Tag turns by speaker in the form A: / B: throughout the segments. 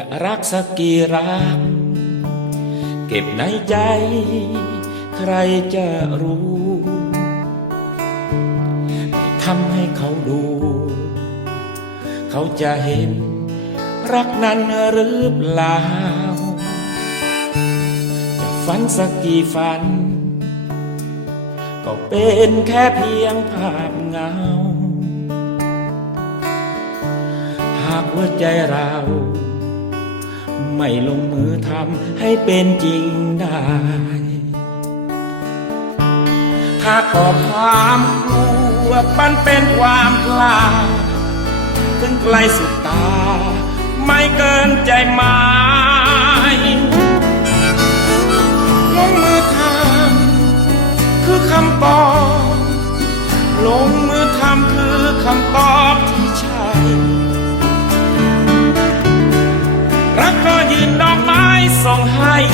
A: จะรักสักกี่รัก เก็บในใจ ใครจะรู้ไม่ทำให้เขาดู เขาจะเห็น รักนั้นหรือเปล่า จะฝันสักกี่ฝัน ก็เป็นแค่เพียงภาพเงาหากหัวใจเรา ไม่ลงมือทำให้เป็นจริงได้ ถ้าก็ความกลัวปันเป็นความกล้าถึงไกลสุดตา ไม่เกินใจหมายลงมือทำคือคำตอบลงมือทำคือคำตอบ ให้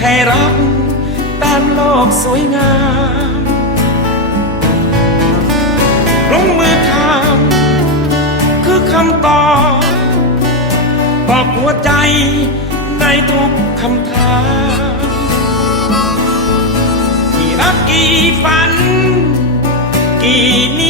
A: ให้รักตามโลกสวยงาม ลงมือทำคือคำตอบบอกหัวใจในทุกคำถามกี่รักกี่ฝัน กี่นิ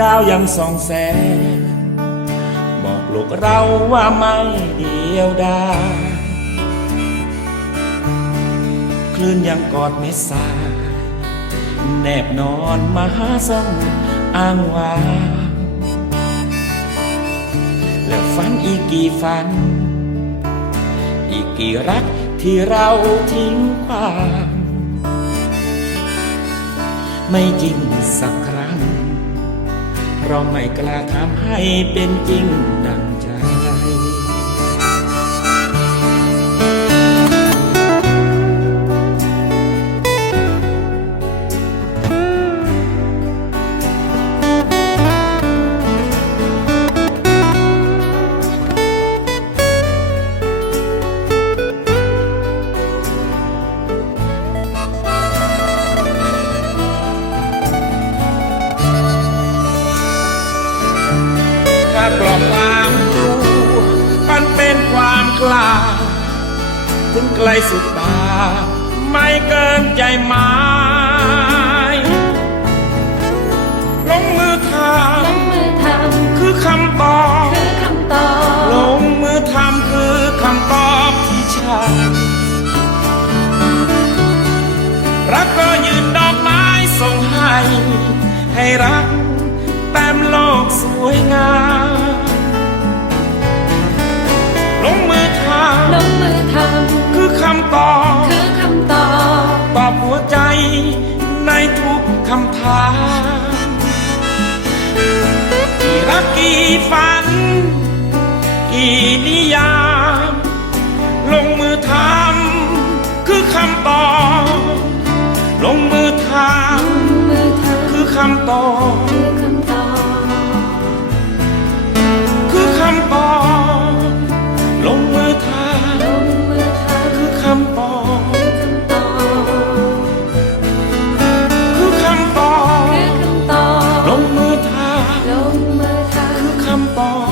A: ดาวยังส่องแสง บอกโลกเราว่าไม่เดียวดายคลื่นยังกอดเม็ดทราย แนบนอนมหาสมุทรอ้างว้างแล้วฝันอีกกี่ฝัน อีกกี่รักที่เราทิ้งความไม่จริงสักครั้ง เราไม่กล้าทำให้เป็นจริงดัง กลอบความกลัวมันเป็นความกล้า ถึงไกลสุดตา ไม่เกินใจหมายลงมือท
B: ลงมือทำ
A: คือคำตอบำ
B: คือคำตอ
A: ล
B: บ
A: งมือทำคือคำตอบที่ใช่รักก็ยืนดอกไม้ส่งให้ ให้รักแต้มโลกสวยงาม ทุกคำถามกี่รักกี่ฝัน กี่นิยาม ลงมือทำคือคำตอบลงมือท
B: ลงมือทำ
A: คือคำตอบำ
B: คือคำตอบ
A: jump on.